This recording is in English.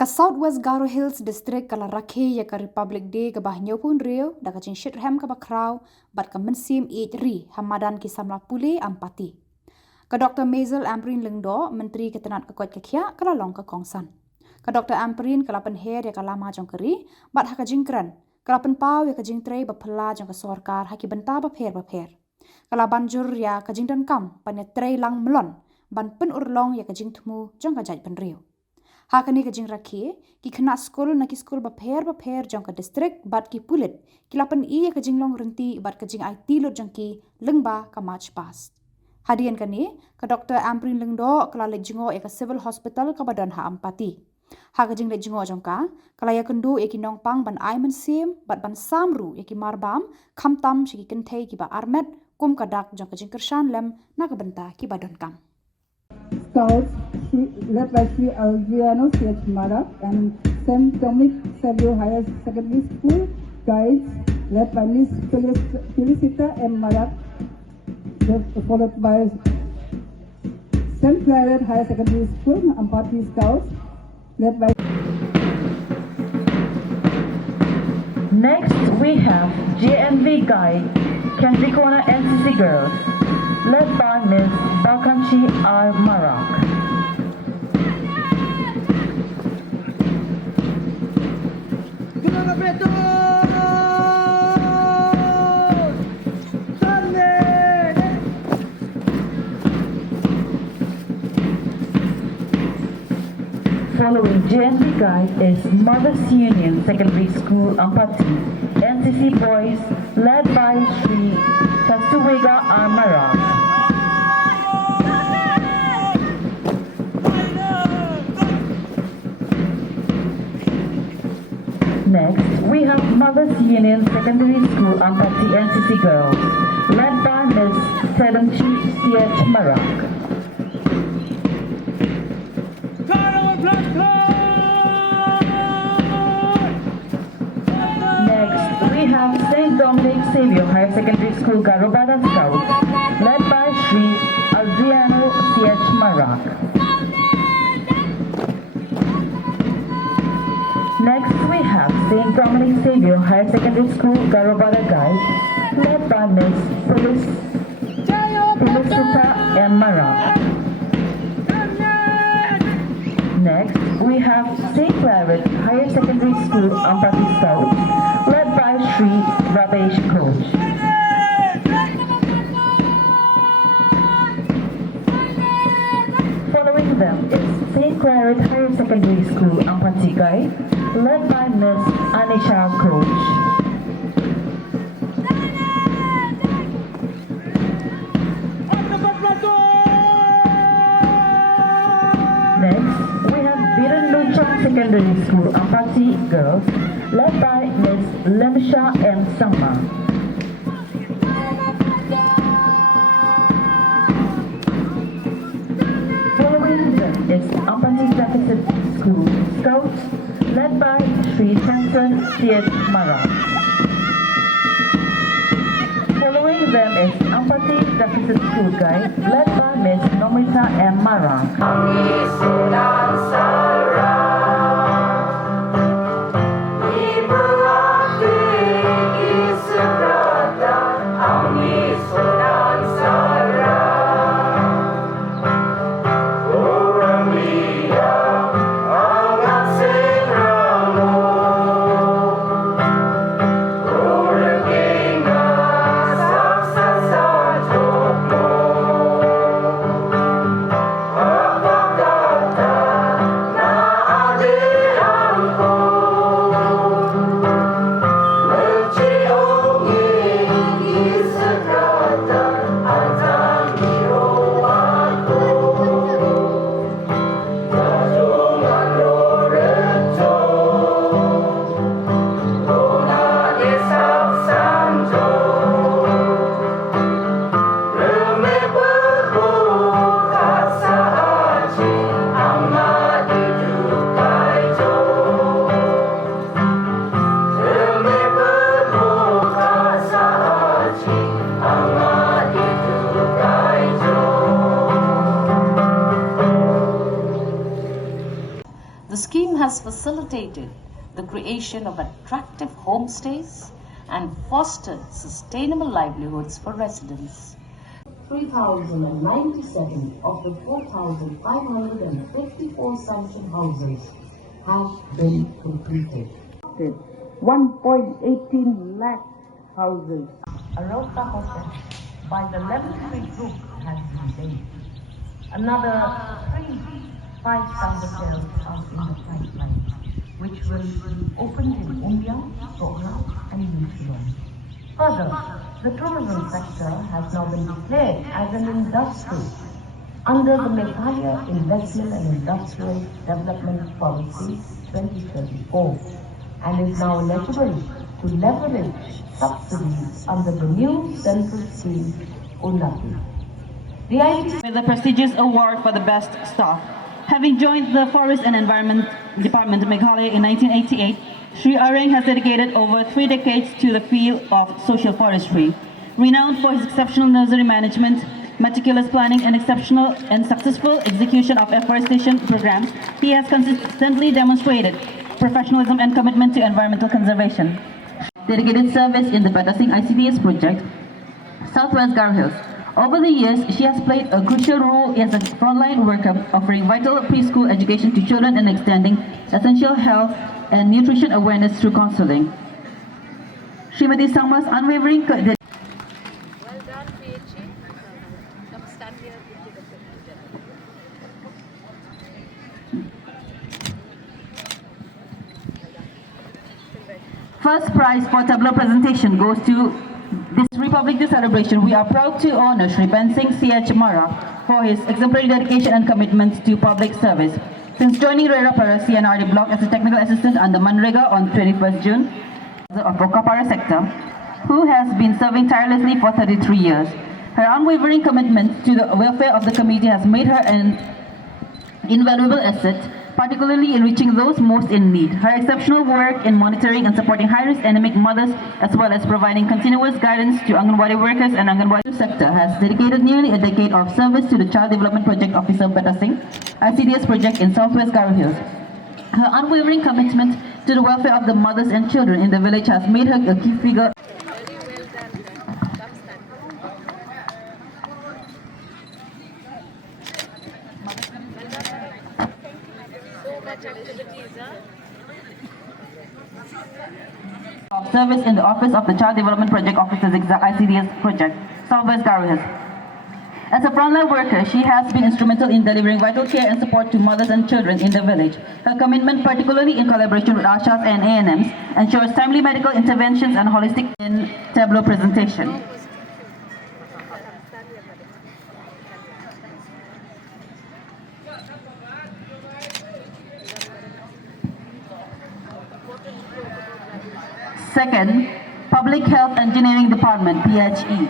Ka Southwest Garo Hills District ka La Rakhe ya ka Republic Day ka bah nyopun rio da ka jingshithrhem ka ba khraw bat ka mynsiem ieid ha madan ki Samla pule Ampati. Ka Dr Mazel Amparene Lyngdoh myntri ka tnad ka Koit ka Khiah ka Long ka kongsan. Ka Dr Ampareen ka pynher ya ka Lama jong bat ha ka jingkren ka pynpaw ya ka jingtrei ba phylla jong ka Sorkar ha ki bynta bapher. Ka banjur ya ka jingdonkam iatrei lang melon ban pen urlong ya ka jingthmu jong ka jaj rio. Hakani ka jing rakhe ki khna skul na ki skul bapher jong ka district bat ki pulit ki lapan ka jinglong renti bat ka jing IT lot jong ki lengba ka march past. Hadian kani ka Dr Ampareen Lyngdoh kala le jingo ka civil hospital ka badan ha Ampati. Ha ka jing le jingo jong ka kala ya kendu ki nongpang ban mynsiem bat ban samru ki marbam khamtam shi ki kenthei ki ba armet kum kadak jong ka jing kershan lem na ka benta ki badon kam. Scouts led by Sri Alviano CH Mara and St. Dominic Savio Higher Secondary School guides led by Miss Felicita M. Marak, followed by St. Claret Higher Secondary School Ampati Scouts led by. Next we have JNV guide Kendrikona NCC Girls led by Ms. Balkanchi R. Marak. Following JNV guide is Mothers Union Secondary School Ampati NCC Boys led by Sri Tasuwega R. Marak. Next, we have Mothers Union Secondary School Ampati NCC Girls, led by Ms. Sedamchi CH Marak. Next, we have St. Dominic Savio Higher Secondary School Garo Scouts, led by Sri Adriano CH Marak. Next, we have St. Dominic Savio Higher Secondary School, Garobada Guide, led by Ms. Felicita M. Marak. Next, we have St. Claret Higher Secondary School, Ampati South, led by Sri Ravesh Coach. Following them is St. Claret Higher Secondary School, Ampati Guide, led by Ms. Anisha Coach. Next, we have Birenluchang Secondary School, Ampati Girls, led by Ms. Lemsha M. Samla. Following them is Ampati Deficit School Scouts, led by Sri Sansan C.H. Marak. Following them is Ampati Deficit School Guide, led by Ms. Nomita M. Marak. has facilitated the creation of attractive homestays and fostered sustainable livelihoods for residents. 3,097 of the 4,554 sanctioned houses have been completed. 1.18 lakh houses. A rota hotel by the Level 3 group has been made. Another 3 5-star hotels are in the pipeline, which will be opened in Umyang, Sorkar and Shillong. Further, the tourism sector has now been declared as an industry under the Meghalaya Investment and Industrial Development Policy 2034 and is now eligible to leverage subsidies under the new central scheme Unnati. The ieid with the prestigious award for the best staff. Having joined the Forest and Environment Department of Meghalaya in 1988, Sri Areng has dedicated over 3 decades to the field of social forestry. Renowned for his exceptional nursery management, meticulous planning and exceptional and successful execution of afforestation programs, he has consistently demonstrated professionalism and commitment to environmental conservation. Dedicated service in the Batasing ICDS project, Southwest Garo Hills. Over the years, she has played a crucial role as a frontline worker, offering vital preschool education to children and extending essential health and nutrition awareness through counseling. Srimati Sangma's unwavering Well done, PHE. Come stand here and take a picture together. First prize for tableau presentation goes to this Republic Day celebration. We are proud to honor Sri Bensing C.H. Mara for his exemplary dedication and commitment to public service. Since joining Rerapara CNRD block as a technical assistant under Manrega on 21st June of Rokapara sector, who has been serving tirelessly for 33 years. Her unwavering commitment to the welfare of the community has made her an invaluable asset, particularly in reaching those most in need. Her exceptional work in monitoring and supporting high-risk anemic mothers, as well as providing continuous guidance to Anganwadi workers and Anganwadi sector, has dedicated nearly a decade of service to the Child Development Project Officer Batasing, ICDS project in Southwest Garo Hills. Her unwavering commitment to the welfare of the mothers and children in the village has made her a key figure. Of service in the office of the Child Development Project Officer ICDS project, Southwest Garo Hills. As a frontline worker, she has been instrumental in delivering vital care and support to mothers and children in the village. Her commitment, particularly in collaboration with ASHAs and ANMs, ensures timely medical interventions and holistic in tableau presentation. Second, Public Health Engineering Department, PHE.